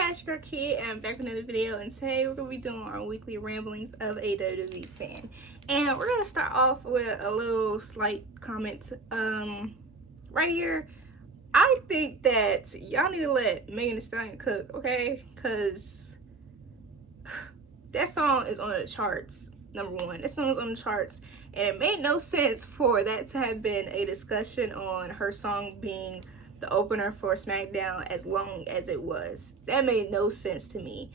guys, your kid, and I'm back with another video, and today we're going to be doing our weekly ramblings of a WWE fan. And we're going to start off with a little slight comment. Right here, I think that y'all need to let Megan Thee Stallion cook, okay? Because that song is on the charts, number one. That song is on the charts, and it made no sense for that to have been a discussion on her song being the opener for SmackDown as long as it was. That made no sense to me.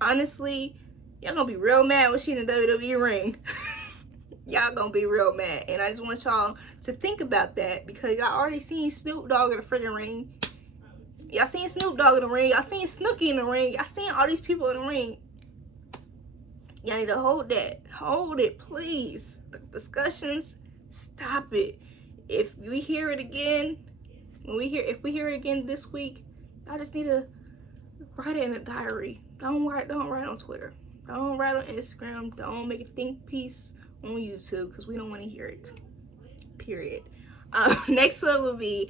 Honestly, y'all gonna be real mad when she in the WWE ring. Y'all gonna be real mad. And I just want y'all to think about that, because y'all already seen Snoop Dogg in the freaking ring. Y'all seen Snoop Dogg in the ring. Y'all seen Snooki in the ring. Y'all seen all these people in the ring. Y'all need to hold that. Hold it, please. The discussions, stop it. If we hear it again, if we hear it again this week, y'all just need to write it in a diary. Don't write on Twitter. Don't write on Instagram. Don't make a think piece on YouTube, because we don't want to hear it. Period. Next one will be,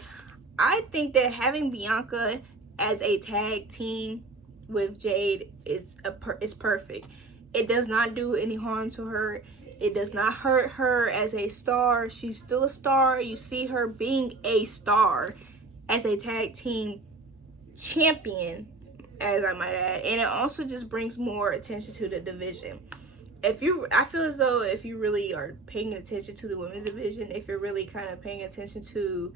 I think that having Bianca as a tag team with Jade is perfect. It does not do any harm to her. It does not hurt her as a star. She's still a star. You see her being a star as a tag team champion, as I might add. And it also just brings more attention to the division. I feel as though if you really are paying attention to the women's division, if you're really kind of paying attention to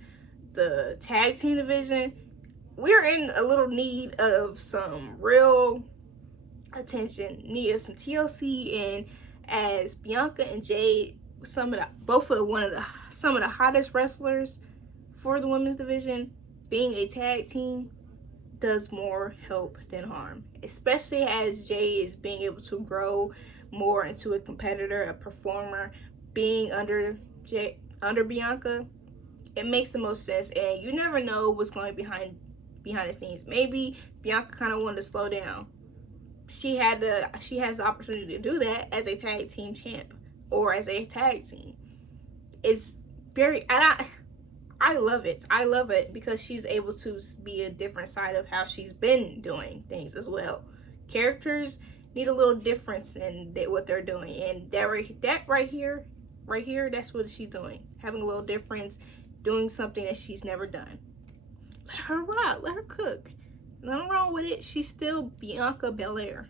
the tag team division, we're in a little need of some real attention, need of some TLC. And as Bianca and Jade, some of the hottest wrestlers for the women's division, being a tag team does more help than harm, especially as Jade is being able to grow more into a competitor, a performer, being under Bianca. It makes the most sense, and you never know what's going behind the scenes. Maybe Bianca kind of wanted to slow down. She has the opportunity to do that as a tag team champ or as a tag team. It's very, and I love it. I love it because she's able to be a different side of how she's been doing things as well. Characters need a little difference in what they're doing, and that right here, that's what she's doing. Having a little difference, doing something that she's never done. Let her rock. Let her cook. Nothing wrong with it. She's still Bianca Belair.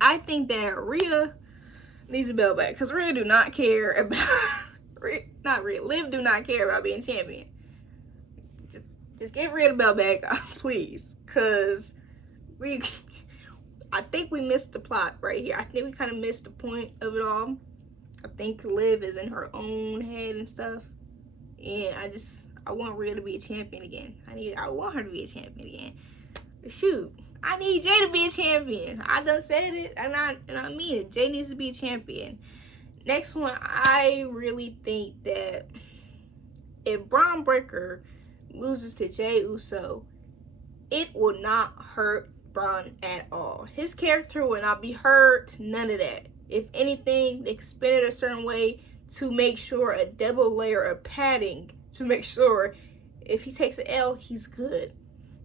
I think that Rhea needs a belt back, because Rhea do not care about Liv do not care about being champion. Just get Rhea the belt back, please, because I think we missed the plot right here. I think we kind of missed the point of it all. I think Liv is in her own head and stuff, and I want Rhea to be a champion again. I want her to be a champion again. Shoot, I need Jay to be a champion. I done said it, and I mean it. Jay needs to be a champion. Next one, I really think that if Braun Breaker loses to Jey Uso, it will not hurt Braun at all. His character will not be hurt, none of that. If anything, they spin it a certain way to make sure, a double layer of padding, to make sure if he takes an L, he's good.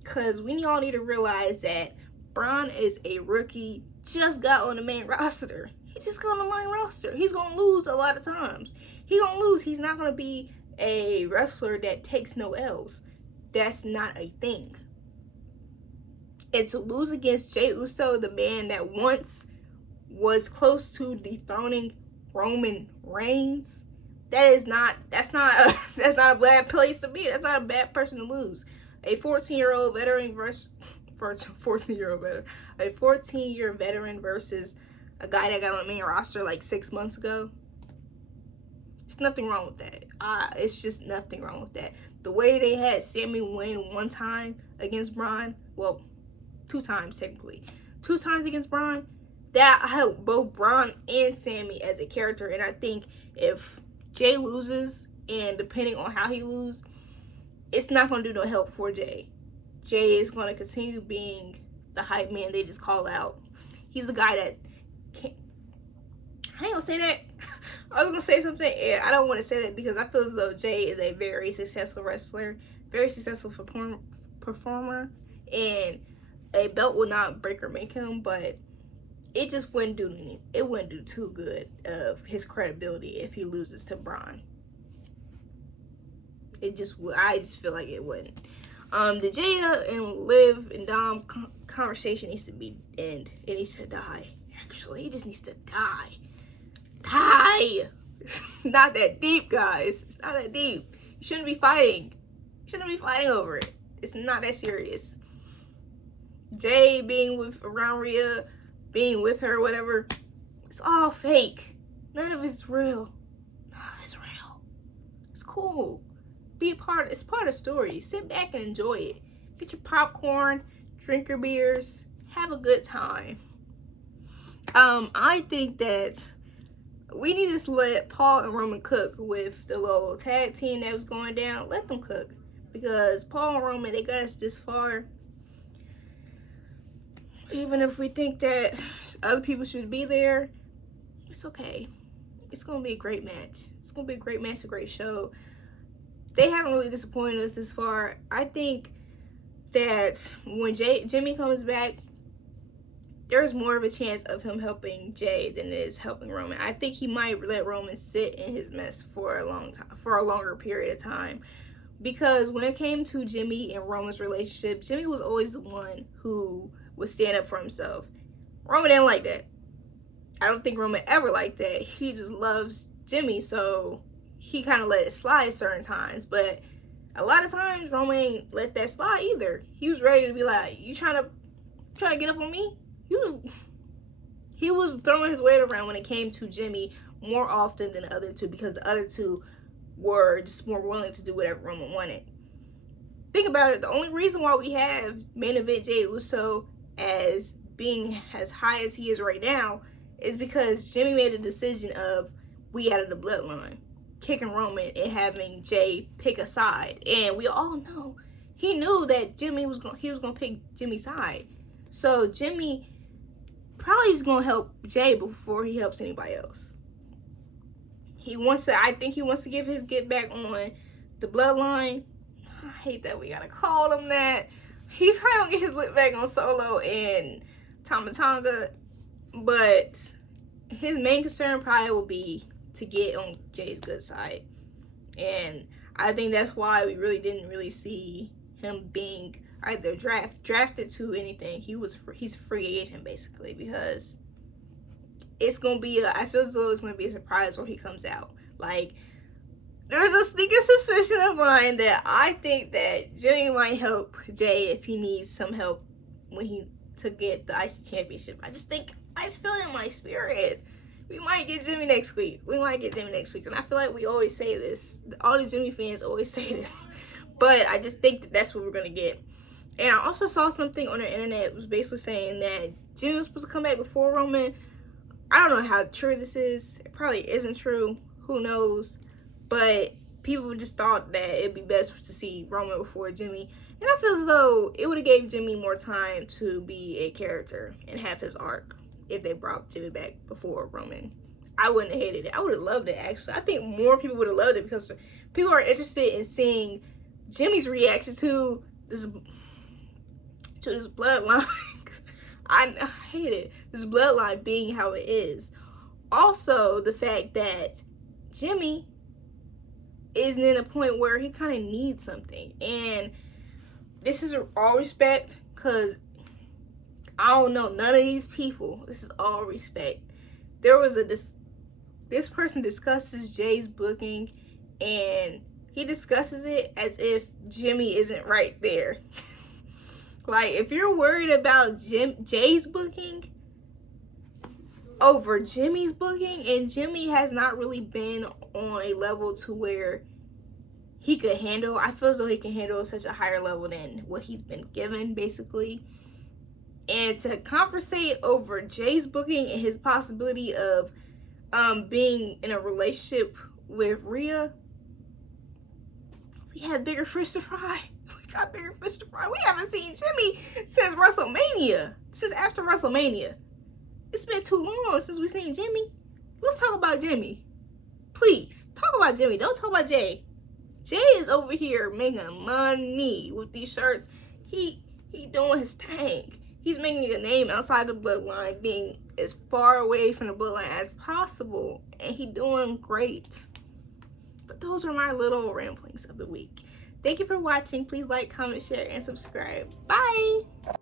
Because we all need to realize that Braun is a rookie, just got on the main roster. He just got on the main roster. He's going to lose a lot of times. He's going to lose. He's not going to be a wrestler that takes no L's. That's not a thing. And to lose against Jey Uso, the man that once was close to dethroning Roman Reigns, that's not a bad place to be. That's not a bad person to lose. A 14-year veteran versus a 14-year veteran versus a guy that got on the main roster like 6 months ago. There's nothing wrong with that. It's just nothing wrong with that. The way they had Sammy win one time against Braun, well, 2 times technically, 2 times against Braun, that helped both Braun and Sammy as a character. And I think if Jay loses, and depending on how he loses, it's not going to do no help for Jay. Jay is going to continue being the hype man they just call out. He's the guy that can't. I ain't gonna say that. I was gonna say something, and I don't want to say that because I feel as though Jay is a very successful wrestler, very successful performer, and a belt would not break or make him, but it just wouldn't do too good of his credibility if he loses to Braun. I just feel like it wouldn't. The Jada and Liv and Dom conversation needs to be end. It needs to die. Actually, it just needs to die. Die. It's not that deep, guys. It's not that deep. You shouldn't be fighting. You shouldn't be fighting over it. It's not that serious. Jay being around Rhea, being with her, whatever, it's all fake. None of it's real. None of it's real. It's cool. It's part of the story. Sit back and enjoy it. Get your popcorn, drink your beers, have a good time. I think that we need to let Paul and Roman cook with the little tag team that was going down. Let them cook. Because Paul and Roman, they got us this far. Even if we think that other people should be there, it's okay. It's going to be a great match. It's going to be a great match, a great show. They haven't really disappointed us this far. I think that when Jimmy comes back, there's more of a chance of him helping Jay than it is helping Roman. I think he might let Roman sit in his mess for a longer period of time. Because when it came to Jimmy and Roman's relationship, Jimmy was always the one who would stand up for himself. Roman didn't like that. I don't think Roman ever liked that. He just loves Jimmy, so he kind of let it slide certain times. But a lot of times, Roman ain't let that slide either. He was ready to be like, you trying to get up on me? He was throwing his weight around when it came to Jimmy more often than the other two, because the other two were just more willing to do whatever Roman wanted. Think about it. The only reason why we have main event Jey Uso as being as high as he is right now is because Jimmy made a decision of we out of the bloodline, kicking Roman and having Jay pick a side. And we all know he knew that he was gonna pick Jimmy's side. So Jimmy probably is gonna help Jay before he helps anybody else. I think he wants to get back on the bloodline. I hate that we gotta call him that. He's probably gonna get his lip back on Solo and Tama Tonga, but his main concern probably will be to get on Jay's good side. And I think that's why we really didn't see him being either drafted to anything. He's a free agent basically, because it's gonna be I feel as though it's gonna be a surprise when he comes out. Like, there's a sneaking suspicion of mine that I think that Jimmy might help Jay if he needs some help to get the IC championship. I just feel it in my spirit. We might get Jimmy next week. And I feel like we always say this. All the Jimmy fans always say this. But I just think that's what we're going to get. And I also saw something on the internet. It was basically saying that Jimmy was supposed to come back before Roman. I don't know how true this is. It probably isn't true. Who knows? But people just thought that it'd be best to see Roman before Jimmy. And I feel as though it would have gave Jimmy more time to be a character and have his arc if they brought Jimmy back before Roman. I wouldn't have hated it. I would have loved it, actually. I think more people would have loved it because people are interested in seeing Jimmy's reaction to this bloodline. I hate it. This bloodline being how it is. Also, the fact that Jimmy is in a point where he kind of needs something. And this is all respect, because I don't know none of these people. This is all respect. There was this person discusses Jay's booking, and he discusses it as if Jimmy isn't right there. Like, if you're worried about Jay's booking over Jimmy's booking, and Jimmy has not really been on a level to where he could handle, I feel as though he can handle such a higher level than what he's been given, basically. And to conversate over Jay's booking and his possibility of being in a relationship with Rhea, we have bigger fish to fry. We got bigger fish to fry. We haven't seen Jimmy since WrestleMania. Since after WrestleMania. It's been too long since we've seen Jimmy. Let's talk about Jimmy. Please, talk about Jimmy. Don't talk about Jay. Jay is over here making money with these shirts. He He doing his thing. He's making a name outside the bloodline, being as far away from the bloodline as possible, and he doing great. But those are my little ramblings of the week. Thank you for watching. Please like, comment, share, and subscribe. Bye!